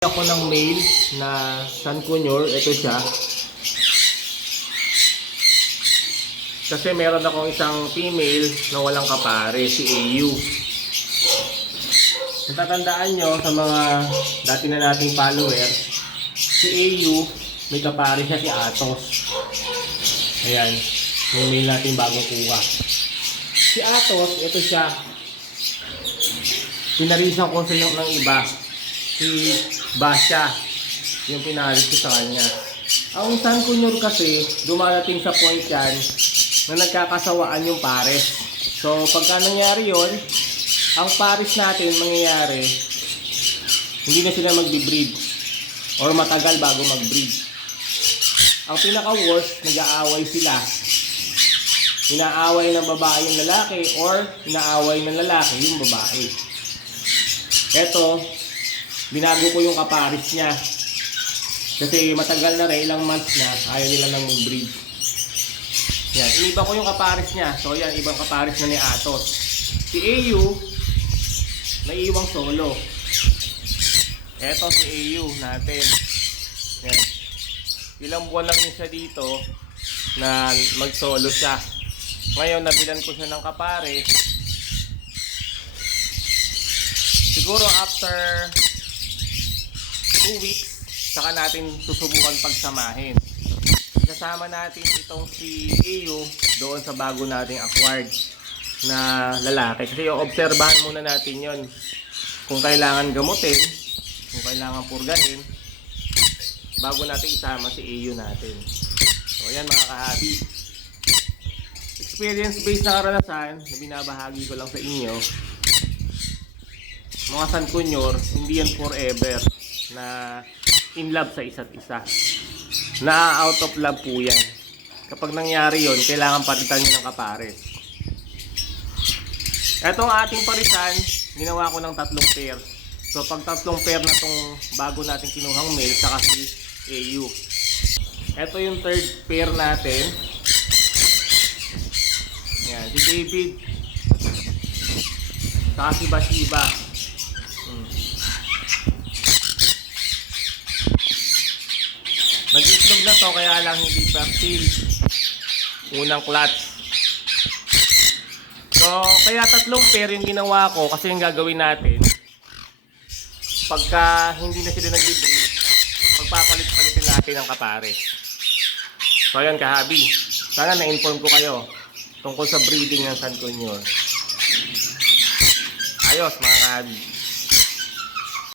Ako ng male na San Cunyor, ito siya. Kasi meron akong isang female na walang kapare, si AU. Natatandaan nyo sa mga dati na nating follower, si AU, may kapare siya si Atos. Ayan, may male natin bagong kuha. Si Atos, ito siya. Pinarisan ko sa ng iba. Si Basha, yung pinaris ko sa kanya. Ang San Cunyor kasi, dumarating sa point yan na nagkakasawaan yung pares. So, pagka nangyari yon, ang pares natin mangyayari, hindi na sila magbe-breed or matagal bago mag-breed. Ang pinaka-worst, nag-aaway sila. Inaaway ng babae yung lalaki or inaaway ng lalaki yung babae. Eto, binago ko yung kaparis niya. Kasi matagal na rin, ilang months na, ayaw nila nang mag-breed. Yan, iniba ko yung kaparis niya. So yan, ibang kaparis na ni Atos. Si AU, naiiwang solo. Eto si AU natin. Yan. Ilang buwan lang niya siya dito na mag-solo siya. Ngayon, nabilan ko siya ng kaparis. Siguro after 2 weeks, saka natin susubukan pagsamahin. Kasama natin itong si AU doon sa bago nating acquired na lalaki. Kasi yung obserbahan muna natin yon, kung kailangan gamutin, kung kailangan purgahin, bago natin isama si AU natin. So ayan mga kahabi, experience-based na karanasan na binabahagi ko lang sa inyo. Mga San Cunyor, hindi yan forever na in love sa isa't isa. Na out of love po yan. Kapag nangyari yon, kailangan palitan nyo ng kapares. Etong ating parisan, ginawa ko ng 3 pair. So pag 3 pair na tong bago natin kinuhang male, saka si AU. Ito yung 3rd pair natin. Yan, si David, saka si Bashiba. Nag-itlog na to, kaya lang hindi fertile. Unang clutch. So, kaya 3 pair yung ginawa ko kasi yung gagawin natin. Pagka hindi na sila nag-breed, pagpapalit-palitin natin ang kapare. So, ayan kahabi. Sana na-inform ko kayo tungkol sa breeding ng San Cunyor. Ayos mga kahabi.